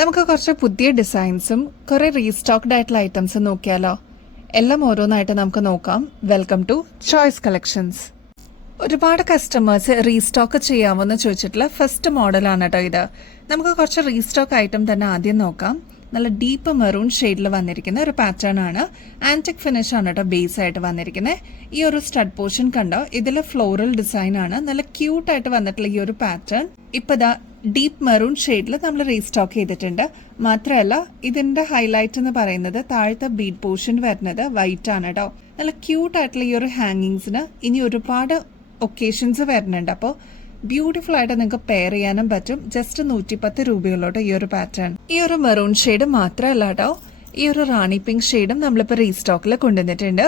നമുക്ക് കുറച്ച് പുതിയ ഡിസൈൻസും കുറെ റീസ്റ്റോക്ഡ് ആയിട്ടുള്ള ഐറ്റംസും നോക്കിയാലോ? എല്ലാം ഓരോന്നായിട്ട് നമുക്ക് നോക്കാം. Welcome to choice collections. ഒരുപാട് കസ്റ്റമേഴ്സ് റീസ്റ്റോക്ക് ചെയ്യാമെന്ന് ചോദിച്ചിട്ടുള്ള ഫസ്റ്റ് മോഡലാണ് കേട്ടോ ഇത്. നമുക്ക് കുറച്ച് റീസ്റ്റോക്ക് ഐറ്റം തന്നെ ആദ്യം നോക്കാം. നല്ല ഡീപ്പ് മെറൂൺ ഷെയ്ഡിൽ വന്നിരിക്കുന്ന ഒരു പാറ്റേൺ ആണ്. ആന്റിക് ഫിനിഷ് ആണ് കേട്ടോ ബേസ് ആയിട്ട് വന്നിരിക്കുന്നത്. ഈ ഒരു സ്റ്റഡ് പോർഷൻ കണ്ടോ, ഇതിൽ ഫ്ലോറൽ ഡിസൈൻ ആണ്. നല്ല ക്യൂട്ടായിട്ട് വന്നിട്ടുള്ള ഈ ഒരു പാറ്റേൺ ഇപ്പതാ ഡീപ്പ് മെറൂൺ ഷെയ്ഡിൽ നമ്മൾ റീസ്റ്റോക്ക് ചെയ്തിട്ടുണ്ട്. മാത്രമല്ല ഇതിന്റെ ഹൈലൈറ്റ് എന്ന് പറയുന്നത് താഴത്തെ ബീഡ് പോർഷൻ വരുന്നത് വൈറ്റ് ആണ് കേട്ടോ. നല്ല ക്യൂട്ടായിട്ടുള്ള ഈ ഒരു ഹാങ്ങിങ്സിന് ഇനി ഒരുപാട് ഒക്കേഷൻസ് വരുന്നുണ്ട്. അപ്പോൾ ബ്യൂട്ടിഫുൾ ആയിട്ട് നിങ്ങൾക്ക് പെയർ ചെയ്യാനും പറ്റും. ജസ്റ്റ് 110 രൂപയുള്ളൂ ഈ ഒരു പാറ്റേൺ. ഈ ഒരു മെറൂൺ ഷെയ്ഡ് മാത്രമല്ല കേട്ടോ, ഈ ഒരു റാണി പിങ്ക് ഷെയ്ഡും നമ്മളിപ്പോൾ റീസ്റ്റോക്കിൽ കൊണ്ടുവന്നിട്ടുണ്ട്.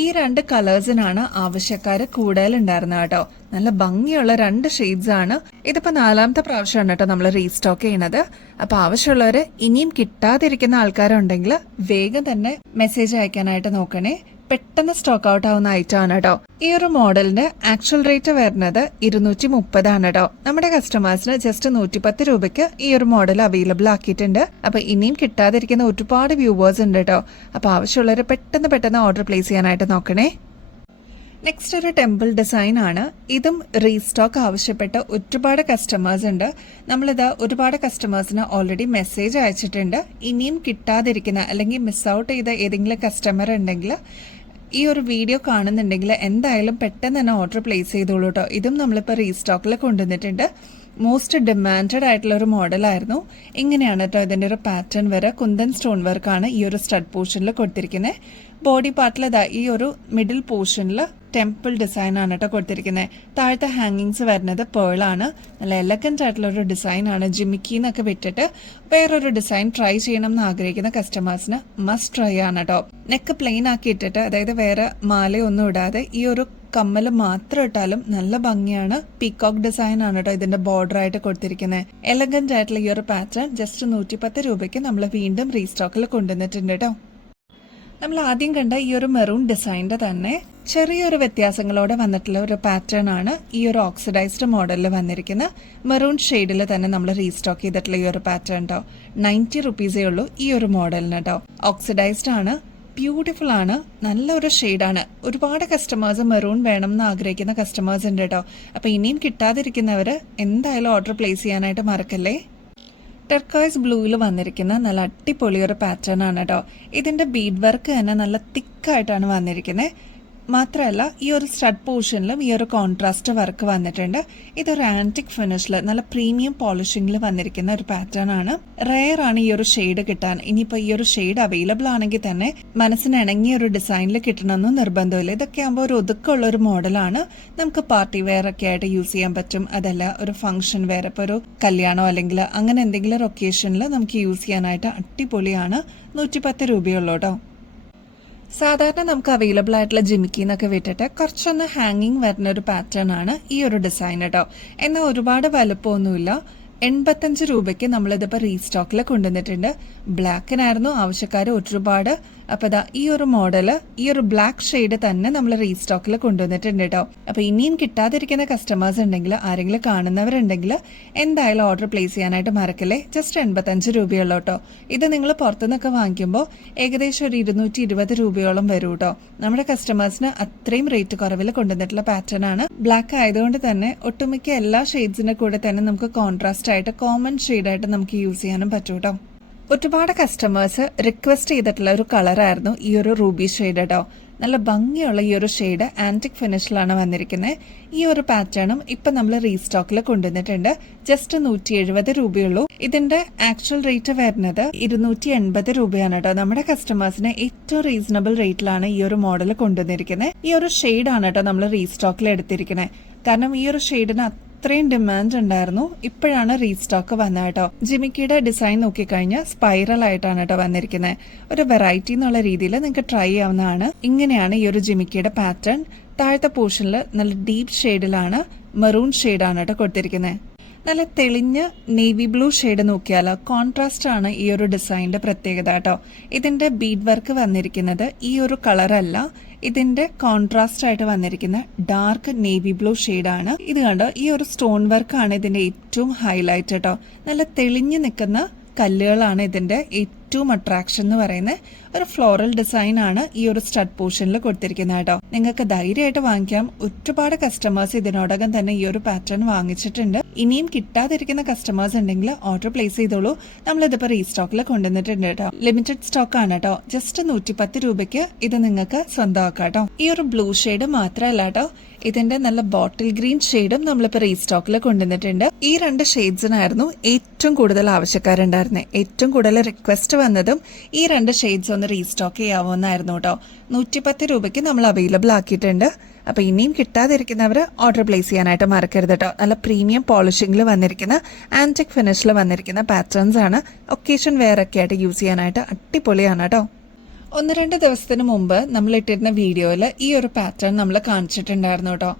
ഈ രണ്ട് കളേഴ്സിനാണ് ആവശ്യക്കാർ കൂടുതലുണ്ടായിരുന്നത് കേട്ടോ. നല്ല ഭംഗിയുള്ള രണ്ട് ഷെയ്ഡ്സ് ആണ്. ഇതിപ്പോൾ 4ാമത്തെ പ്രാവശ്യമാണ് കേട്ടോ നമ്മൾ റീസ്റ്റോക്ക് ചെയ്യണത്. അപ്പോൾ ആവശ്യമുള്ളവർ ഇനിയും കിട്ടാതിരിക്കുന്ന ആൾക്കാരുണ്ടെങ്കിൽ വേഗം തന്നെ മെസ്സേജ് അയക്കാനായിട്ട് നോക്കണേ. പെട്ടെന്ന് സ്റ്റോക്ക് ഔട്ട് ആവുന്ന ഐറ്റം ആണ് കേട്ടോ. ഈ ഒരു മോഡലിന്റെ ആക്ച്വൽ റേറ്റ് വരുന്നത് 230 ആണ് കേട്ടോ. നമ്മുടെ കസ്റ്റമേഴ്സിന് ജസ്റ്റ് 110 രൂപയ്ക്ക് ഈ ഒരു മോഡൽ അവൈലബിൾ ആക്കിയിട്ടുണ്ട്. അപ്പൊ ഇനിയും കിട്ടാതിരിക്കുന്ന ഒരുപാട് വ്യൂവേഴ്സ് ഉണ്ട് കേട്ടോ. അപ്പൊ ആവശ്യമുള്ളവർ പെട്ടെന്ന് ഓർഡർ പ്ലേസ് ചെയ്യാനായിട്ട് നോക്കണേ. നെക്സ്റ്റ് ഒരു ടെമ്പിൾ ഡിസൈൻ ആണ്. ഇതും റീസ്റ്റോക്ക് ആവശ്യപ്പെട്ട ഒരുപാട് കസ്റ്റമേഴ്സ് ഉണ്ട്. നമ്മളിത് ഒരുപാട് കസ്റ്റമേഴ്സിന് ഓൾറെഡി മെസ്സേജ് അയച്ചിട്ടുണ്ട്. ഇനിയും കിട്ടാതിരിക്കുന്ന അല്ലെങ്കിൽ മിസ് ഔട്ട് ചെയ്ത ഏതെങ്കിലും കസ്റ്റമർ ഉണ്ടെങ്കിൽ ഈ ഒരു വീഡിയോ കാണുന്നുണ്ടെങ്കിൽ എന്തായാലും പെട്ടെന്ന് തന്നെ ഓർഡർ പ്ലേസ് ചെയ്തോളൂ കേട്ടോ. ഇതും നമ്മളിപ്പോൾ റീസ്റ്റോക്കിൽ കൊണ്ടുവന്നിട്ടുണ്ട്. മോസ്റ്റ് ഡിമാൻഡഡ് ആയിട്ടുള്ള ഒരു മോഡലായിരുന്നു. ഇങ്ങനെയാണ് കേട്ടോ ഇതിന്റെ ഒരു പാറ്റേൺ വരെ. കുന്തൻ സ്റ്റോൺ വർക്കാണ് ഈ ഒരു സ്റ്റഡ് പോർഷനിൽ കൊടുത്തിരിക്കുന്നത്. ബോഡി പാർട്ടിൽ ഈ ഒരു മിഡിൽ പോർഷനിൽ ടെമ്പിൾ ഡിസൈൻ ആണ് കേട്ടോ കൊടുത്തിരിക്കുന്നത്. താഴത്തെ ഹാങ്ങിങ്സ് വരുന്നത് പേളാണ്. നല്ല എലഗന്റ് ആയിട്ടുള്ള ഒരു ഡിസൈൻ ആണ്. ജിമിക്കിന്നൊക്കെ വിട്ടിട്ട് വേറൊരു ഡിസൈൻ ട്രൈ ചെയ്യണം എന്ന് ആഗ്രഹിക്കുന്ന കസ്റ്റമേഴ്സിന് മസ്റ്റ് ട്രൈ ആണ് കേട്ടോ. നെക്ക് പ്ലെയിൻ ആക്കി ഇട്ടിട്ട്, അതായത് വേറെ മാലയൊന്നും ഇടാതെ ഈ ഒരു കമ്മല് മാത്രം ഇട്ടാലും നല്ല ഭംഗിയാണ്. പീകോക്ക് ഡിസൈൻ ആണ് കേട്ടോ ഇതിന്റെ ബോർഡർ ആയിട്ട് കൊടുത്തിരിക്കുന്നത്. എലഗന്റ് ആയിട്ടുള്ള ഈ ഒരു പാറ്റേൺ ജസ്റ്റ് 110 രൂപയ്ക്ക് നമ്മൾ വീണ്ടും റീസ്റ്റോക്കിൽ കൊണ്ടുവന്നിട്ടുണ്ട് കേട്ടോ. നമ്മൾ ആദ്യം കണ്ട ഈ ഒരു മെറൂൺ ഡിസൈനിന്റെ തന്നെ ചെറിയൊരു വ്യത്യാസങ്ങളോടെ വന്നിട്ടുള്ള ഒരു പാറ്റേൺ ആണ് ഈ ഒരു ഓക്സിഡൈസ്ഡ് മോഡലിൽ വന്നിരിക്കുന്ന മെറൂൺ ഷെയ്ഡിൽ തന്നെ നമ്മൾ റീസ്റ്റോക്ക് ചെയ്തിട്ടുള്ള ഈ ഒരു പാറ്റേൺ കേട്ടോ. 90 റുപ്പീസേ ഉള്ളൂ ഈ ഒരു മോഡലിന് കേട്ടോ. ഓക്സിഡൈസ്ഡ് ആണ്, ബ്യൂട്ടിഫുൾ ആണ്, നല്ലൊരു ഷെയ്ഡാണ്. ഒരുപാട് കസ്റ്റമേഴ്സ് മെറൂൺ വേണം എന്ന് ആഗ്രഹിക്കുന്ന കസ്റ്റമേഴ്സ് ഉണ്ട് കേട്ടോ. അപ്പൊ ഇനിയും കിട്ടാതിരിക്കുന്നവർ എന്തായാലും ഓർഡർ പ്ലേസ് ചെയ്യാനായിട്ട് മറക്കല്ലേ. ടെർക്കോയ്സ് ബ്ലൂവിൽ വന്നിരിക്കുന്ന നല്ല അടിപൊളി ഒരു പാറ്റേൺ ആണ് കേട്ടോ. ഇതിന്റെ ബീഡ് വർക്ക് തന്നെ നല്ല തിക്കായിട്ടാണ് വന്നിരിക്കുന്നത്. മാത്രമല്ല ഈ ഒരു സ്റ്റഡ് പോർഷനിലും ഈ ഒരു കോൺട്രാസ്റ്റ് വർക്ക് വന്നിട്ടുണ്ട്. ഇതൊരു ആന്റിക് ഫിനിഷിൽ നല്ല പ്രീമിയം പോളിഷിംഗിൽ വന്നിരിക്കുന്ന ഒരു പാറ്റേൺ ആണ്. റെയർ ആണ് ഈ ഒരു ഷെയ്ഡ് കിട്ടാൻ. ഇനിയിപ്പോൾ ഈ ഒരു ഷെയ്ഡ് അവൈലബിൾ ആണെങ്കിൽ തന്നെ മനസ്സിന് ഇണങ്ങിയ ഒരു ഡിസൈനിൽ കിട്ടണമെന്നും നിർബന്ധമില്ല. ഇതൊക്കെ ആകുമ്പോൾ ഒരു ഒതുക്കമുള്ള ഒരു മോഡലാണ്. നമുക്ക് പാർട്ടി വെയർ ഒക്കെ ആയിട്ട് യൂസ് ചെയ്യാൻ പറ്റും. അതല്ല ഒരു ഫംഗ്ഷൻ വെയർ, ഇപ്പോൾ ഒരു കല്യാണോ അല്ലെങ്കിൽ അങ്ങനെ എന്തെങ്കിലും ഒരു ഒക്കേഷനിൽ നമുക്ക് യൂസ് ചെയ്യാനായിട്ട് അടിപൊളിയാണ്. 110 രൂപയുള്ളൂ കേട്ടോ. സാധാരണ നമുക്ക് അവൈലബിൾ ആയിട്ടുള്ള ജിമിക്കിന്നൊക്കെ വിട്ടിട്ട് കുറച്ചൊന്ന് ഹാങ്ങിങ് വരുന്ന ഒരു പാറ്റേൺ ആണ് ഈ ഒരു ഡിസൈൻ കേട്ടോ. എന്നാൽ ഒരുപാട് വലുപ്പമൊന്നുമില്ല. 85 രൂപയ്ക്ക് നമ്മളിതിപ്പോൾ റീസ്റ്റോക്കിൽ കൊണ്ടുവന്നിട്ടുണ്ട്. ബ്ലാക്കിനായിരുന്നു ആവശ്യക്കാർ ഒരുപാട്. അപ്പോൾ ഈ ഒരു മോഡല്, ഈ ഒരു ബ്ലാക്ക് ഷെയ്ഡ് തന്നെ നമ്മൾ റീസ്റ്റോക്കിൽ കൊണ്ടുവന്നിട്ടുണ്ട് കേട്ടോ. അപ്പോൾ ഇനിയും കിട്ടാതിരിക്കുന്ന കസ്റ്റമേഴ്സ് ഉണ്ടെങ്കിൽ, ആരെങ്കിലും കാണുന്നവരുണ്ടെങ്കിൽ എന്തായാലും ഓർഡർ പ്ലേസ് ചെയ്യാനായിട്ട് മറക്കല്ലേ. ജസ്റ്റ് 85 രൂപയുള്ളൂ കേട്ടോ. ഇത് നിങ്ങൾ പുറത്തുനിന്നൊക്കെ വാങ്ങിക്കുമ്പോൾ ഏകദേശം ഒരു 220 രൂപയോളം വരും കേട്ടോ. നമ്മുടെ കസ്റ്റമേഴ്സിന് അത്രയും റേറ്റ് കുറവിൽ കൊണ്ടുവന്നിട്ടുള്ള പാറ്റേൺ ആണ്. ബ്ലാക്ക് ആയതുകൊണ്ട് തന്നെ ഒട്ടുമിക്ക എല്ലാ ഷെയ്ഡ്സിന്റെ കൂടെ തന്നെ നമുക്ക് കോൺട്രാസ്റ്റ് ആയിട്ട് കോമൺ ഷെയ്ഡായിട്ട് നമുക്ക് യൂസ് ചെയ്യാനും പറ്റും കേട്ടോ. ഒരുപാട് കസ്റ്റമേഴ്സ് റിക്വസ്റ്റ് ചെയ്തിട്ടുള്ള ഒരു കളറായിരുന്നു ഈ ഒരു റൂബി ഷെയ്ഡ് കേട്ടോ. നല്ല ഭംഗിയുള്ള ഈ ഒരു ഷെയ്ഡ് ആന്റിക് ഫിനിഷിലാണ് വന്നിരിക്കുന്നത്. ഈ ഒരു പാറ്റേണും ഇപ്പൊ നമ്മൾ റീസ്റ്റോക്കിൽ കൊണ്ടുവന്നിട്ടുണ്ട്. ജസ്റ്റ് 170 രൂപയുള്ളൂ. ഇതിന്റെ ആക്ച്വൽ റേറ്റ് വരുന്നത് 280 രൂപയാണ് കേട്ടോ. നമ്മുടെ കസ്റ്റമേഴ്സിന് ഏറ്റവും റീസണബിൾ റേറ്റിലാണ് ഈ ഒരു മോഡൽ കൊണ്ടുവന്നിരിക്കുന്നത്. ഈ ഒരു ഷെയ്ഡാണ് കേട്ടോ നമ്മൾ റീസ്റ്റോക്കിൽ എടുത്തിരിക്കുന്നത്. കാരണം ഈ ഒരു ഷെയ്ഡിന് അത്രയും ഡിമാൻഡ് ഉണ്ടായിരുന്നു. ഇപ്പോഴാണ് റീസ്റ്റോക്ക് വന്നത് കേട്ടോ. ജിമിക്കിയുടെ ഡിസൈൻ നോക്കിക്കഴിഞ്ഞാൽ സ്പൈറൽ ആയിട്ടാണ് കേട്ടോ വന്നിരിക്കുന്നത്. ഒരു വെറൈറ്റി എന്നുള്ള രീതിയിൽ നിങ്ങൾക്ക് ട്രൈ ചെയ്യാവുന്നതാണ്. ഇങ്ങനെയാണ് ഈ ഒരു ജിമിക്കിയുടെ പാറ്റേൺ. താഴത്തെ പോർഷനിൽ നല്ല ഡീപ്പ് ഷെയ്ഡിലാണ്, മെറൂൺ ഷെയ്ഡാണ് കേട്ടോ കൊടുത്തിരിക്കുന്നത്. നല്ല തെളിഞ്ഞ നേവി ബ്ലൂ ഷെയ്ഡ് നോക്കിയാലോ, കോൺട്രാസ്റ്റ് ആണ് ഈ ഒരു ഡിസൈനിന്റെ പ്രത്യേകത കേട്ടോ. ഇതിന്റെ ബീഡ് വർക്ക് വന്നിരിക്കുന്നത് ഈ ഒരു കളറല്ല, ഇതിന്റെ കോൺട്രാസ്റ്റ് ആയിട്ട് വന്നിരിക്കുന്ന ഡാർക്ക് നേവി ബ്ലൂ ഷെയ്ഡാണ്. ഇത് കണ്ടോ, ഈ ഒരു സ്റ്റോൺ വർക്ക് ആണ് ഇതിന്റെ ഏറ്റവും ഹൈലൈറ്റ് കേട്ടോ. നല്ല തെളിഞ്ഞു നിൽക്കുന്ന കല്ലുകളാണ് ഇതിന്റെ ഏറ്റവും അട്രാക്ഷൻ എന്ന് പറയുന്നത്. ഒരു ഫ്ലോറൽ ഡിസൈൻ ആണ് ഈ ഒരു സ്റ്റഡ് പോർഷനിൽ കൊടുത്തിരിക്കുന്നത് കേട്ടോ. നിങ്ങൾക്ക് ധൈര്യമായിട്ട് വാങ്ങിക്കാം. ഒരുപാട് കസ്റ്റമേഴ്സ് ഇതിനോടകം തന്നെ ഈ ഒരു പാറ്റേൺ വാങ്ങിച്ചിട്ടുണ്ട്. ഇനിയും കിട്ടാതിരിക്കുന്ന കസ്റ്റമേഴ്സ് ഉണ്ടെങ്കിൽ ഓർഡർ പ്ലേസ് ചെയ്തോളൂ. നമ്മളിതിപ്പോ റീസ്റ്റോക്കിൽ കൊണ്ടുവന്നിട്ടുണ്ട് കേട്ടോ. ലിമിറ്റഡ് സ്റ്റോക്ക് ആണ് കേട്ടോ. ജസ്റ്റ് 110 രൂപയ്ക്ക് ഇത് നിങ്ങൾക്ക് സ്വന്തമാക്കാം കേട്ടോ. ഈ ഒരു ബ്ലൂ ഷെയ്ഡ് മാത്രമല്ല കേട്ടോ, ഇതിന്റെ നല്ല ബോട്ടിൽ ഗ്രീൻ ഷെയ്ഡും നമ്മളിപ്പോ റീസ്റ്റോക്കിൽ കൊണ്ടുവന്നിട്ടുണ്ട്. ഈ 2 ഷെയ്ഡ്സിനായിരുന്നു ഏറ്റവും കൂടുതൽ ആവശ്യക്കാരുണ്ടായിരുന്നത്. ഏറ്റവും കൂടുതൽ റിക്വസ്റ്റ് വന്നതും ഈ 2 ഷെയ്ഡ്സ് ഒന്ന് റീസ്റ്റോക്ക് ചെയ്യാവുന്നതായിരുന്നു കേട്ടോ. 110 രൂപയ്ക്ക് നമ്മൾ അവൈലബിൾ ആക്കിയിട്ടുണ്ട്. അപ്പൊ ഇനിയും കിട്ടാതിരിക്കുന്നവർ ഓർഡർ പ്ലേസ് ചെയ്യാനായിട്ട് മറക്കരുത് കേട്ടോ. നല്ല പ്രീമിയം പോളിഷിംഗിൽ വന്നിരിക്കുന്ന ആന്റിക് ഫിനിഷിൽ വന്നിരിക്കുന്ന പാറ്റേൺസ് ആണ്. ഒക്കേഷൻ വെയർ ഒക്കെ ആയിട്ട് യൂസ് ചെയ്യാനായിട്ട് അടിപൊളിയാണ് കേട്ടോ. 1-2 ദിവസത്തിന് മുമ്പ് നമ്മൾ ഇട്ടിരുന്ന വീഡിയോയിൽ ഈ ഒരു പാറ്റേൺ നമ്മൾ കാണിച്ചിട്ടുണ്ടായിരുന്നു കേട്ടോ.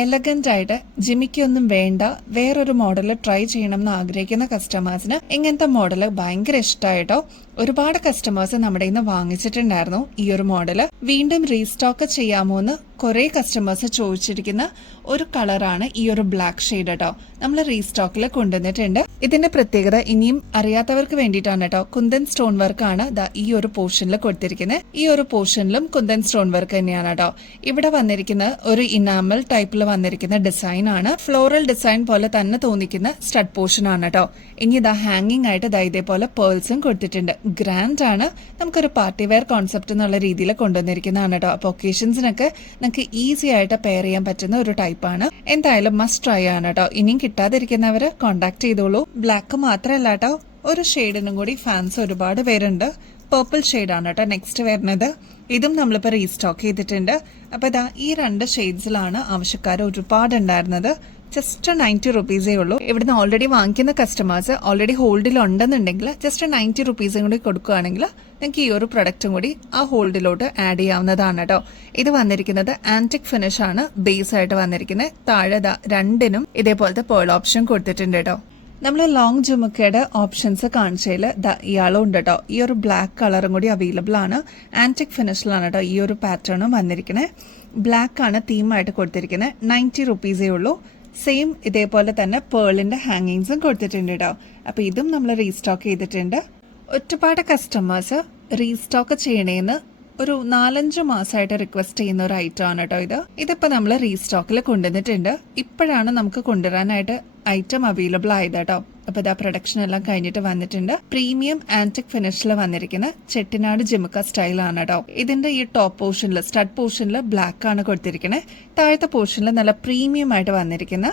എലഗന്റ് ആയിട്ട് ജിമിക്കൊന്നും വേണ്ട വേറൊരു മോഡൽ ട്രൈ ചെയ്യണം എന്ന് ആഗ്രഹിക്കുന്ന കസ്റ്റമേഴ്സിന് ഇങ്ങനത്തെ മോഡൽ ഭയങ്കര ഇഷ്ടമായിട്ടോ. ഒരുപാട് കസ്റ്റമേഴ്സ് നമ്മുടെ ഇന്ന് വാങ്ങിച്ചിട്ടുണ്ടായിരുന്നു ഈ ഒരു മോഡൽ. വീണ്ടും റീസ്റ്റോക്ക് ചെയ്യാമോ എന്ന് കുറെ കസ്റ്റമേഴ്സ് ചോദിച്ചിരിക്കുന്ന ഒരു കളറാണ് ഈ ഒരു ബ്ലാക്ക് ഷെയ്ഡ് കേട്ടോ. നമ്മൾ റീസ്റ്റോക്കിൽ കൊണ്ടുവന്നിട്ടുണ്ട്. ഇതിന്റെ പ്രത്യേകത ഇനിയും അറിയാത്തവർക്ക് വേണ്ടിയിട്ടാണ് കേട്ടോ. കുന്തൻ സ്റ്റോൺ വർക്ക് ആണ് ഈ ഒരു പോർഷനിൽ കൊടുത്തിരിക്കുന്നത്. ഈ ഒരു പോർഷനിലും കുന്തൻ സ്റ്റോൺ വർക്ക് തന്നെയാണ് കേട്ടോ. ഇവിടെ വന്നിരിക്കുന്ന ഒരു ഇനാമൽ ടൈപ്പിൽ വന്നിരിക്കുന്ന ഡിസൈൻ ആണ്. ഫ്ലോറൽ ഡിസൈൻ പോലെ തന്നെ തോന്നിക്കുന്ന സ്റ്റഡ് പോർഷൻ ആണ് കേട്ടോ. ഇനി ഇതാ ഹാങ്ങിങ് ആയിട്ട് ഇതേപോലെ പേൾസും കൊടുത്തിട്ടുണ്ട്. ഗ്രാൻഡ് ആണ്. നമുക്കൊരു പാർട്ടി വെയർ കോൺസെപ്റ്റ് എന്നുള്ള രീതിയിൽ കൊണ്ടുവന്നിരിക്കുന്നതാണ് കേട്ടോ. അപ്പൊ ഒക്കേഷൻസിനൊക്കെ നമുക്ക് ഈസി ആയിട്ട് പെയർ ചെയ്യാൻ പറ്റുന്ന ഒരു ടൈപ്പാണ്. എന്തായാലും മസ്റ്റ് ട്രൈ ആണ് കേട്ടോ. ഇനിയും കിട്ടാതിരിക്കുന്നവര് കോണ്ടാക്ട് ചെയ്തോളൂ. ബ്ലാക്ക് മാത്രമല്ല കേട്ടോ, ഒരു ഷെയ്ഡിനും കൂടി ഫാൻസ് ഒരുപാട് പേരുണ്ട്. പർപ്പിൾ ഷെയ്ഡാണ് കേട്ടോ നെക്സ്റ്റ് വരുന്നത്. ഇതും നമ്മളിപ്പോൾ റീസ്റ്റോക്ക് ചെയ്തിട്ടുണ്ട്. അപ്പൊ ഇതാ ഈ 2 ഷെയ്ഡ്സിലാണ് ആവശ്യക്കാർ ഒരുപാട് ഉണ്ടായിരുന്നത്. ജസ്റ്റ് 90 റുപ്പീസേ ഉള്ളൂ. ഇവിടുന്ന് ഓൾറെഡി വാങ്ങിക്കുന്ന കസ്റ്റമേഴ്സ് ഓൾറെഡി ഹോൾഡിൽ ഉണ്ടെന്നുണ്ടെങ്കിൽ ജസ്റ്റ് 90 റുപ്പീസും കൂടി കൊടുക്കുകയാണെങ്കിൽ നിങ്ങൾക്ക് ഈ ഒരു പ്രൊഡക്റ്റും കൂടി ആ ഹോൾഡിലോട്ട് ആഡ് ചെയ്യാവുന്നതാണ് കേട്ടോ. ഇത് വന്നിരിക്കുന്നത് ആന്റിക് ഫിനിഷ് ആണ് ബേസ് ആയിട്ട് വന്നിരിക്കുന്നത്. താഴെ 2നും ഇതേപോലത്തെ പേൾ ഓപ്ഷൻ കൊടുത്തിട്ടുണ്ട് കേട്ടോ. നമ്മൾ ലോങ് ജുമുക്കയുടെ ഓപ്ഷൻസ് കാണിച്ചതിൽ ഇയാളും ഉണ്ട് കേട്ടോ. ഈ ഒരു ബ്ലാക്ക് കളറും കൂടി അവൈലബിൾ ആണ്. ആന്റിക് ഫിനിഷിലാണ് കേട്ടോ ഈ ഒരു പാറ്റേണും വന്നിരിക്കുന്നത്. ബ്ലാക്ക് ആണ് തീമായിട്ട് കൊടുത്തിരിക്കുന്നത്. 90 റുപ്പീസേ ഉള്ളൂ. സെയിം ഇതേപോലെ തന്നെ പേളിന്റെ ഹാങ്ങിങ്സും കൊടുത്തിട്ടുണ്ട് കേട്ടോ. അപ്പൊ ഇതും നമ്മൾ റീസ്റ്റോക്ക് ചെയ്തിട്ടുണ്ട്. ഒരുപാട് കസ്റ്റമേഴ്സ് റീസ്റ്റോക്ക് ചെയ്യണേന്ന് ഒരു 4-5 മാസമായിട്ട് റിക്വസ്റ്റ് ചെയ്യുന്ന ഒരു ഐറ്റം ആണ് കേട്ടോ. ഇതിപ്പോ നമ്മൾ റീസ്റ്റോക്കിൽ കൊണ്ടുവന്നിട്ടുണ്ട്. ഇപ്പോഴാണ് നമുക്ക് കൊണ്ടുവരാനായിട്ട് ഐറ്റം അവൈലബിൾ ആയത് കേട്ടോ. അപ്പൊ ഇതാ പ്രൊഡക്ഷൻ എല്ലാം കഴിഞ്ഞിട്ട് വന്നിട്ടുണ്ട്. പ്രീമിയം ആന്റിക് ഫിനിഷിൽ വന്നിരിക്കുന്ന ചെട്ടിനാട് ജിമുക്ക സ്റ്റൈലാണ് കേട്ടോ. ഇതിന്റെ ഈ ടോപ്പ് പോർഷനിൽ സ്റ്റഡ് പോർഷനിൽ ബ്ലാക്ക് ആണ് കൊടുത്തിരിക്കുന്നത്. താഴത്തെ പോർഷനിൽ നല്ല പ്രീമിയം ആയിട്ട് വന്നിരിക്കുന്ന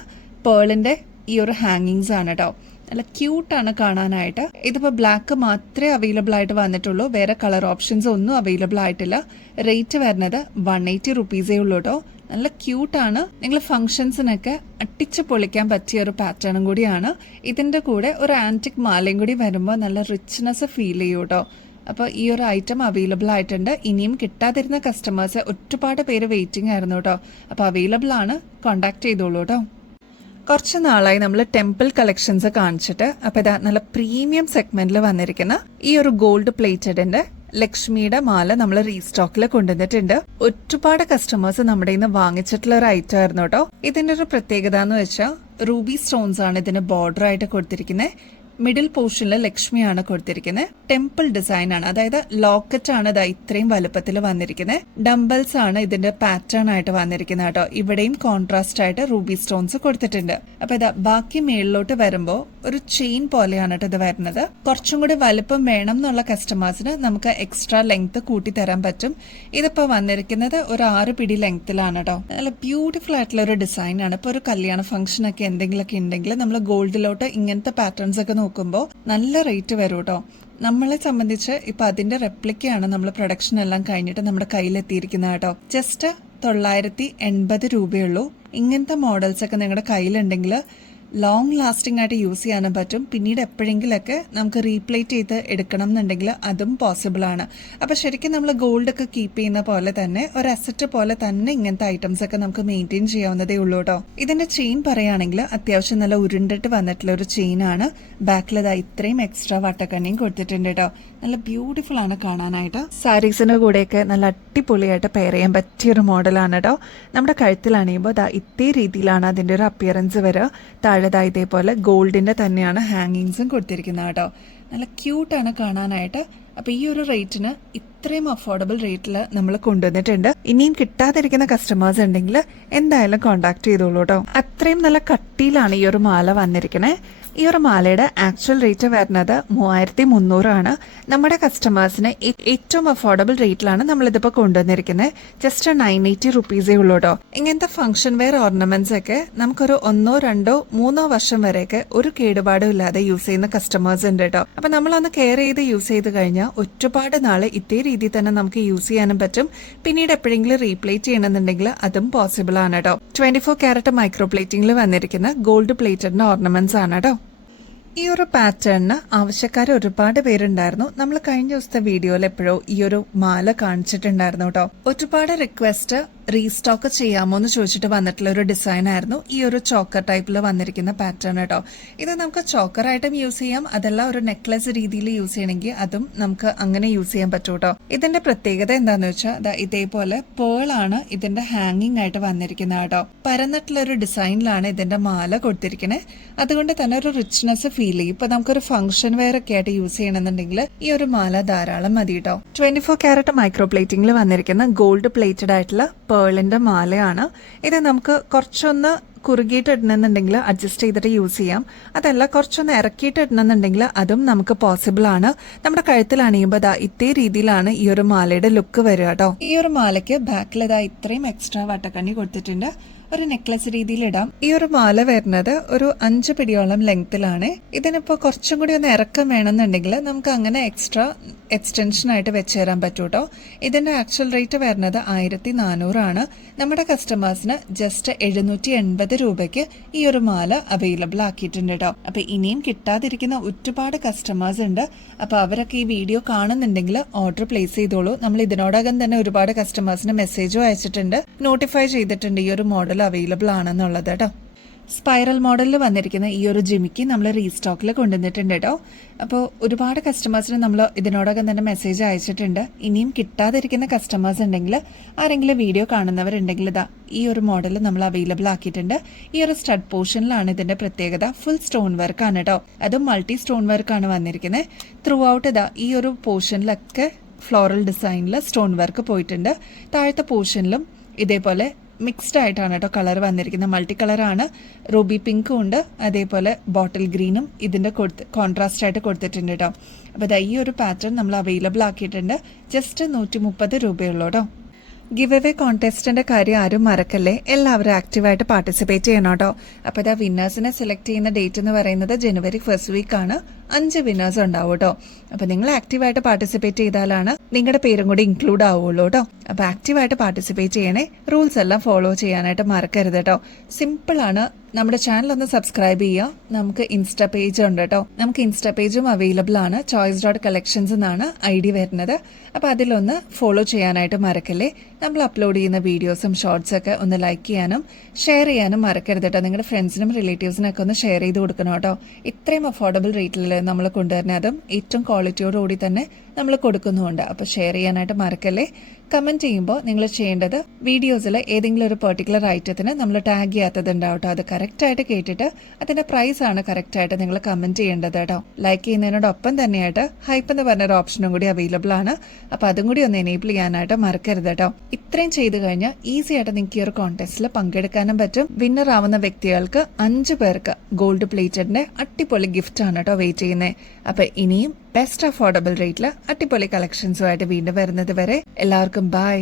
പേളിന്റെ ഈ ഒരു ഹാങ്ങിങ്സ് ആണ് കേട്ടോ. നല്ല ക്യൂട്ടാണ് കാണാനായിട്ട്. ഇതിപ്പോ ബ്ലാക്ക് മാത്രമേ അവൈലബിൾ ആയിട്ട് വന്നിട്ടുള്ളൂ. വേറെ കളർ ഓപ്ഷൻസ് ഒന്നും അവൈലബിൾ ആയിട്ടില്ല. റേറ്റ് വരുന്നത് 180 റുപ്പീസേ ഉള്ളൂ കേട്ടോ. നല്ല ക്യൂട്ടാണ്. നിങ്ങൾ ഫംഗ്ഷൻസിനൊക്കെ അട്ടിച്ച് പൊളിക്കാൻ പറ്റിയ ഒരു പാറ്റേണും കൂടിയാണ്. ഇതിന്റെ കൂടെ ഒരു ആന്റിക് മാലയും കൂടി വരുമ്പോൾ നല്ല റിച്ച്നെസ് ഫീൽ ചെയ്യും കേട്ടോ. അപ്പോൾ ഈ ഒരു ഐറ്റം അവൈലബിൾ ആയിട്ടുണ്ട്. ഇനിയും കിട്ടാതിരുന്ന കസ്റ്റമേഴ്സ് ഒരുപാട് പേര് വെയിറ്റിംഗ് ആയിരുന്നു കേട്ടോ. അപ്പോൾ അവൈലബിൾ ആണ്, കോണ്ടാക്ട് ചെയ്തോളൂ കേട്ടോ. കുറച്ച് നാളായി നമ്മൾ ടെമ്പിൾ കളക്ഷൻസ് കാണിച്ചിട്ട്. അപ്പൊ ഇതാ നല്ല പ്രീമിയം സെഗ്മെന്റിൽ വന്നിരിക്കുന്ന ഈ ഒരു ഗോൾഡ് പ്ലേറ്റഡിന്റെ ലക്ഷ്മിയുടെ മാല നമ്മൾ റീസ്റ്റോക്കിൽ കൊണ്ടുവന്നിട്ടുണ്ട്. ഒരുപാട് കസ്റ്റമേഴ്സ് നമ്മുടെ ഇന്ന് വാങ്ങിച്ചിട്ടുള്ള ഒരു ഐറ്റം ആയിരുന്നു കേട്ടോ. ഇതിന്റെ ഒരു പ്രത്യേകത എന്ന് വെച്ചാൽ റൂബി സ്റ്റോൺസ് ആണ് ഇതിന് ബോർഡർ ആയിട്ട് കൊടുത്തിരിക്കുന്നത്. മിഡിൽ പോർഷനിൽ ലക്ഷ്മിയാണ് കൊടുത്തിരിക്കുന്നത്. ടെമ്പിൾ ഡിസൈൻ ആണ്, അതായത് ലോക്കറ്റ് ആണ് ഇതാ ഇത്രയും വലുപ്പത്തിൽ വന്നിരിക്കുന്നത്. ഡംബൽസ് ആണ് ഇതിന്റെ പാറ്റേൺ ആയിട്ട് വന്നിരിക്കുന്നത് കേട്ടോ. ഇവിടെയും കോൺട്രാസ്റ്റ് ആയിട്ട് റൂബി സ്റ്റോൺസ് കൊടുത്തിട്ടുണ്ട്. അപ്പൊ ഇതാ ബാക്കി മേളിലോട്ട് വരുമ്പോ ഒരു ചെയിൻ പോലെയാണ് കേട്ടോ ഇത് വരുന്നത്. കുറച്ചും കൂടി വലുപ്പം വേണം എന്നുള്ള കസ്റ്റമേഴ്സിന് നമുക്ക് എക്സ്ട്രാ ലെങ്ത് കൂട്ടി തരാൻ പറ്റും. ഇതിപ്പോ വന്നിരിക്കുന്നത് ഒരു 6 പിടി ലെങ്ത്തിലാണ് കേട്ടോ. നല്ല ബ്യൂട്ടിഫുൾ ആയിട്ടുള്ള ഒരു ഡിസൈൻ ആണ്. ഇപ്പൊ ഒരു കല്യാണ ഫംഗ്ഷൻ ഒക്കെ എന്തെങ്കിലുമൊക്കെ ഉണ്ടെങ്കിൽ നമ്മൾ ഗോൾഡിലോട്ട് ഇങ്ങനത്തെ പാറ്റേൺസ് ഒക്കെ നോക്കുമ്പോൾ നല്ല റേറ്റ് വരും കേട്ടോ. നമ്മളെ സംബന്ധിച്ച് ഇപ്പൊ അതിന്റെ റെപ്ലിക്കയാണ് നമ്മൾ പ്രൊഡക്ഷൻ എല്ലാം കഴിഞ്ഞിട്ട് നമ്മുടെ കയ്യിലെത്തിയിരിക്കുന്നത് കേട്ടോ. ജസ്റ്റ് 980 രൂപയുള്ളൂ. ഇങ്ങനത്തെ മോഡൽസ് ഒക്കെ നിങ്ങളുടെ കയ്യിലുണ്ടെങ്കിൽ ലോങ് ലാസ്റ്റിംഗ് ആയിട്ട് യൂസ് ചെയ്യാനും പറ്റും. പിന്നീട് എപ്പോഴെങ്കിലൊക്കെ നമുക്ക് റീപ്ലേറ്റ് ചെയ്ത് എടുക്കണം എന്നുണ്ടെങ്കിൽ അതും പോസിബിൾ ആണ്. അപ്പൊ ശരിക്കും നമ്മൾ ഗോൾഡ് ഒക്കെ കീപ്പ് ചെയ്യുന്ന പോലെ തന്നെ ഒരു അസറ്റ് പോലെ തന്നെ ഇങ്ങനത്തെ ഐറ്റംസ് ഒക്കെ നമുക്ക് മെയിൻറ്റെയിൻ ചെയ്യാവുന്നതേ ഉള്ളൂ കേട്ടോ. ഇതിന്റെ ചെയിൻ പറയുകയാണെങ്കിൽ അത്യാവശ്യം നല്ല ഉരുണ്ടിട്ട് വന്നിട്ടുള്ള ഒരു ചെയിൻ ആണ്. ബാക്കിൽ ഇത്രയും എക്സ്ട്രാ വട്ടക്കണ്ണിയും കൊടുത്തിട്ടുണ്ട് കേട്ടോ. നല്ല ബ്യൂട്ടിഫുൾ ആണ് കാണാനായിട്ട്. സാരീസിന്റെ കൂടെയൊക്കെ നല്ല അടിപൊളിയായിട്ട് പെയർ ചെയ്യാൻ പറ്റിയൊരു മോഡലാണ് കേട്ടോ. നമ്മുടെ കഴുത്തിലാണിയുമ്പോൾ ഇതേ രീതിയിലാണ് അതിന്റെ ഒരു അപ്പിയറൻസ് വരിക. താഴെ ഇതേപോലെ ഗോൾഡിന്റെ തന്നെയാണ് ഹാങ്ങിങ്സും കൊടുത്തിരിക്കുന്നത് കേട്ടോ. നല്ല ക്യൂട്ടാണ് കാണാനായിട്ട്. അപ്പോൾ ഈ ഒരു റേറ്റിന് ഇത്രയും അഫോർഡബിൾ റേറ്റിൽ നമ്മൾ കൊണ്ടുവന്നിട്ടുണ്ട്. ഇനിയും കിട്ടാതിരിക്കുന്ന കസ്റ്റമേഴ്സ് ഉണ്ടെങ്കിൽ എന്തായാലും കോൺടാക്ട് ചെയ്തോളൂ കേട്ടോ. അത്രയും നല്ല കട്ടിയിലാണ് ഈ ഒരു മാല വന്നിരിക്കണേ. ഈ ഒരു മാലയുടെ ആക്ച്വൽ റേറ്റ് വരുന്നത് 3300 ആണ്. നമ്മുടെ കസ്റ്റമേഴ്സിന് ഏറ്റവും അഫോർഡബിൾ റേറ്റിലാണ് നമ്മളിതിപ്പോൾ കൊണ്ടുവന്നിരിക്കുന്നത്. ജസ്റ്റ് 980 റുപ്പീസേ ഉള്ളൂ കേട്ടോ. ഇങ്ങനത്തെ ഫംഗ്ഷൻ വെയർ ഓർണമെന്റ്സ് ഒക്കെ നമുക്കൊരു 1, 2, 3 വർഷം വരെയൊക്കെ ഒരു കേടുപാടും ഇല്ലാതെ യൂസ് ചെയ്യുന്ന കസ്റ്റമേഴ്സ് ഉണ്ട് കേട്ടോ. അപ്പൊ നമ്മളൊന്ന് കെയർ ചെയ്ത് യൂസ് ചെയ്ത് കഴിഞ്ഞാൽ ഒരുപാട് നാളെ ഇതേ രീതിയിൽ തന്നെ നമുക്ക് യൂസ് ചെയ്യാനും പറ്റും. പിന്നീട് എപ്പോഴെങ്കിലും റീപ്ലേറ്റ് ചെയ്യണമെന്നുണ്ടെങ്കിൽ അതും പോസിബിൾ ആണ് കേട്ടോ. 24 ക്യാരറ്റ് മൈക്രോ പ്ലേറ്റിംഗിൽ വന്നിരിക്കുന്ന ഗോൾഡ് പ്ലേറ്റഡിന്റെ ഓർണമെന്റ്സ് ആണ് കേട്ടോ. ഈ ഒരു പാറ്റേണിന് ആവശ്യക്കാർ ഒരുപാട് പേരുണ്ടായിരുന്നു. നമ്മൾ കഴിഞ്ഞ ദിവസത്തെ വീഡിയോയിൽ എപ്പോഴോ ഈ ഒരു മാല കാണിച്ചിട്ടുണ്ടായിരുന്നു കേട്ടോ. ഒരുപാട് റിക്വസ്റ്റ് റീസ്റ്റോക്ക് ചെയ്യാമോ എന്ന് ചോദിച്ചിട്ട് വന്നിട്ടുള്ള ഒരു ഡിസൈൻ ആയിരുന്നു ഈ ഒരു ചോക്കർ ടൈപ്പിൽ വന്നിരിക്കുന്ന പാറ്റേൺ കേട്ടോ. ഇത് നമുക്ക് ചോക്കർ ആയിട്ടും യൂസ് ചെയ്യാം, അതല്ല ഒരു നെക്ലസ് രീതിയിൽ യൂസ് ചെയ്യണമെങ്കിൽ അതും നമുക്ക് അങ്ങനെ യൂസ് ചെയ്യാൻ പറ്റും കേട്ടോ. ഇതിന്റെ പ്രത്യേകത എന്താന്ന് വെച്ചാൽ ഇതേപോലെ പേൾ ആണ് ഇതിന്റെ ഹാങ്ങിങ് ആയിട്ട് വന്നിരിക്കുന്നത് കേട്ടോ. പരന്നിട്ടുള്ള ഒരു ഡിസൈനിലാണ് ഇതിന്റെ മാല കൊടുത്തിരിക്കുന്നത്. അതുകൊണ്ട് തന്നെ ഒരു റിച്ച്നെസ് ഫീൽ ചെയ്യും. ഇപ്പൊ നമുക്കൊരു ഫംഗ്ഷൻ വെയർ ഒക്കെ ആയിട്ട് യൂസ് ചെയ്യണമെന്നുണ്ടെങ്കിൽ ഈ ഒരു മാല ധാരാളം മതി കേട്ടോ. 24 ക്യാരറ്റ് മൈക്രോ പ്ലേറ്റിംഗിൽ വന്നിരിക്കുന്ന ഗോൾഡ് പ്ലേറ്റഡ് ആയിട്ടുള്ള പേളിന്റെ മാലയാണ് ഇത്. നമുക്ക് കുറച്ചൊന്ന് കുറുകിയിട്ട് ഇടണമെന്നുണ്ടെങ്കിൽ അഡ്ജസ്റ്റ് ചെയ്തിട്ട് യൂസ് ചെയ്യാം, അതല്ല കുറച്ചൊന്ന് ഇറക്കിയിട്ട് ഇടണമെന്നുണ്ടെങ്കിൽ അതും നമുക്ക് പോസിബിൾ ആണ്. നമ്മുടെ കഴുത്തിൽ അണിയുമ്പോൾ ഇതേ രീതിയിലാണ് ഈ ഒരു മാലയുടെ ലുക്ക് വരിക കേട്ടോ. ഈ ഒരു മാലയ്ക്ക് ബാക്കിൽ ഇത്രയും എക്സ്ട്രാ വട്ടക്കണ്ണി കൊടുത്തിട്ടുണ്ട്. ഒരു നെക്ലസ് രീതിയിൽ ഇടാം. ഈ ഒരു മാല വരുന്നത് ഒരു 5 പിടിയോളം ലെങ്ത്തിലാണ്. ഇതിനിപ്പോ കുറച്ചും കൂടി ഒന്ന് ഇറക്കം വേണമെന്നുണ്ടെങ്കിൽ നമുക്ക് അങ്ങനെ എക്സ്ട്രാ എക്സ്റ്റൻഷൻ ആയിട്ട് വെച്ച് തരാൻ പറ്റും കേട്ടോ. ഇതിന്റെ ആക്ച്വൽ റേറ്റ് വരുന്നത് 1400 ആണ്. നമ്മുടെ കസ്റ്റമേഴ്സിന് ജസ്റ്റ് 780 രൂപയ്ക്ക് ഈ ഒരു മാല അവൈലബിൾ ആക്കിയിട്ടുണ്ട് കേട്ടോ. അപ്പൊ ഇനിയും കിട്ടാതിരിക്കുന്ന ഒരുപാട് കസ്റ്റമേഴ്സ് ഉണ്ട്. അപ്പൊ അവരൊക്കെ ഈ വീഡിയോ കാണുന്നുണ്ടെങ്കിൽ ഓർഡർ പ്ലേസ് ചെയ്തോളൂ. നമ്മൾ ഇതിനോടകം തന്നെ ഒരുപാട് കസ്റ്റമേഴ്സിന് മെസ്സേജും അയച്ചിട്ടുണ്ട്, നോട്ടിഫൈ ചെയ്തിട്ടുണ്ട് ഈ ഒരു മോഡൽ അവൈലബിൾ ആണെന്നുള്ളത് കേട്ടോ. സ്പൈറൽ മോഡലിൽ വന്നിരിക്കുന്ന ഈ ഒരു ജിമിക്ക് നമ്മൾ റീസ്റ്റോക്കിൽ കൊണ്ടുവന്നിട്ടുണ്ട് കേട്ടോ. അപ്പോൾ ഒരുപാട് കസ്റ്റമേഴ്സിന് നമ്മൾ ഇതിനോടകം തന്നെ മെസ്സേജ് അയച്ചിട്ടുണ്ട്. ഇനിയും കിട്ടാതിരിക്കുന്ന കസ്റ്റമേഴ്സ് ഉണ്ടെങ്കിൽ ആരെങ്കിലും വീഡിയോ കാണുന്നവരുണ്ടെങ്കിൽ ഈ ഒരു മോഡൽ നമ്മൾ അവൈലബിൾ ആക്കിയിട്ടുണ്ട്. ഈ ഒരു സ്റ്റഡ് പോർഷനിലാണ് ഇതിന്റെ പ്രത്യേകത. ഫുൾ സ്റ്റോൺ വർക്ക് ആണ് കേട്ടോ. അതും മൾട്ടി സ്റ്റോൺ വർക്കാണ് വന്നിരിക്കുന്നത്. ത്രൂ ഔട്ട് ഈ ഒരു പോർഷനിലൊക്കെ ഫ്ലോറൽ ഡിസൈനിൽ സ്റ്റോൺ വർക്ക് പോയിട്ടുണ്ട്. താഴത്തെ പോർഷനിലും ഇതേപോലെ മിക്സ്ഡ് ആയിട്ടാണ് കേട്ടോ കളർ വന്നിരിക്കുന്നത്. മൾട്ടി കളറാണ്. റൂബി പിങ്കും ഉണ്ട്, അതേപോലെ ബോട്ടിൽ ഗ്രീനും ഇതിന്റെ കോൺട്രാസ്റ്റ് ആയിട്ട് കൊടുത്തിട്ടുണ്ട് കേട്ടോ. അപ്പോൾ ഈ ഒരു പാറ്റേൺ നമ്മൾ അവൈലബിൾ ആക്കിയിട്ടുണ്ട്. ജസ്റ്റ് 130 രൂപയുള്ളൂ കേട്ടോ. ഗിവ് അവേ കോൺടെസ്റ്റിന്റെ കാര്യം ആരും മറക്കല്ലേ. എല്ലാവരും ആക്റ്റീവായിട്ട് പാർട്ടിസിപ്പേറ്റ് ചെയ്യണം കേട്ടോ. അപ്പോൾ വിന്നേഴ്സിനെ സെലക്ട് ചെയ്യുന്ന ഡേറ്റ് എന്ന് പറയുന്നത് ജനുവരി 1st വീക്ക് ആണ്. 5 വിന്നേഴ്സ് ഉണ്ടാവും കേട്ടോ. അപ്പൊ നിങ്ങൾ ആക്റ്റീവായിട്ട് പാർട്ടിസിപ്പേറ്റ് ചെയ്താലാണ് നിങ്ങളുടെ പേരും കൂടി ഇൻക്ലൂഡ് ആവുള്ളൂ കേട്ടോ. അപ്പൊ ആക്റ്റീവായിട്ട് പാർട്ടിസിപ്പേറ്റ് ചെയ്യണേ. റൂൾസ് എല്ലാം ഫോളോ ചെയ്യാനായിട്ട് മറക്കരുത് കേട്ടോ. സിമ്പിൾ ആണ്. നമ്മുടെ ചാനൽ ഒന്ന് സബ്സ്ക്രൈബ് ചെയ്യുക. നമുക്ക് ഇൻസ്റ്റാ പേജ് ഉണ്ട് കേട്ടോ. നമുക്ക് ഇൻസ്റ്റാ പേജും അവൈലബിൾ ആണ്. choice.collections എന്നാണ് ID വരുന്നത്. അപ്പൊ അതിലൊന്ന് ഫോളോ ചെയ്യാനായിട്ട് മറക്കല്ലേ. നമ്മൾ അപ്ലോഡ് ചെയ്യുന്ന വീഡിയോസും ഷോർട്സ് ഒക്കെ ഒന്ന് ലൈക്ക് ചെയ്യാനും ഷെയർ ചെയ്യാനും മറക്കരുത് കേട്ടോ. നിങ്ങളുടെ ഫ്രണ്ട്സിനും റിലേറ്റീവ്സിനും ഒക്കെ ഒന്ന് ഷെയർ ചെയ്ത് കൊടുക്കണം കേട്ടോ. ഇത്രയും അഫോർഡബിൾ റേറ്റിൽ നമ്മൾ കൊണ്ടുവരുന്നതും ഏറ്റവും ക്വാളിറ്റിയോടുകൂടി തന്നെ നമ്മൾ കൊടുക്കുന്നുമുണ്ട്. അപ്പോൾ ഷെയർ ചെയ്യാനായിട്ട് മറക്കല്ലേ. കമന്റ് ചെയ്യുമ്പോൾ നിങ്ങൾ ചെയ്യേണ്ടത് വീഡിയോസിൽ ഏതെങ്കിലും ഒരു പെർട്ടിക്കുലർ ഐറ്റത്തിന് നമ്മൾ ടാഗ് ചെയ്യാത്തതുണ്ടാവും കേട്ടോ. അത് കറക്റ്റായിട്ട് കേട്ടിട്ട് അതിന്റെ പ്രൈസ് ആണ് കറക്റ്റായിട്ട് നിങ്ങൾ കമന്റ് ചെയ്യേണ്ടത് കേട്ടോ. ലൈക്ക് ചെയ്യുന്നതിനോടൊപ്പം തന്നെയായിട്ട് ഹൈപ്പ് എന്ന് പറഞ്ഞൊരു ഓപ്ഷനും കൂടി അവൈലബിൾ ആണ്. അപ്പോൾ അതും കൂടി ഒന്ന് എനേബിൾ ചെയ്യാനായിട്ട് മറക്കരുത് കേട്ടോ. ഇത്രയും ചെയ്തു കഴിഞ്ഞാൽ ഈസി ആയിട്ട് നിങ്ങൾക്ക് ഈ ഒരു കോൺടെസ്റ്റിൽ പങ്കെടുക്കാനും പറ്റും. വിന്നർ ആവുന്ന വ്യക്തികൾക്ക് 5 പേർക്ക് ഗോൾഡ് പ്ലേറ്റഡിന്റെ അടിപൊളി ഗിഫ്റ്റ് ആണ് കേട്ടോ വെയിറ്റ് ചെയ്യുന്നത്. അപ്പൊ ഇനിയും ബെസ്റ്റ് അഫോർഡബിൾ റേറ്റിൽ അടിപൊളി കളക്ഷൻസുമായിട്ട് വീണ്ടും വരുന്നത് വരെ എല്ലാവർക്കും ബൈ.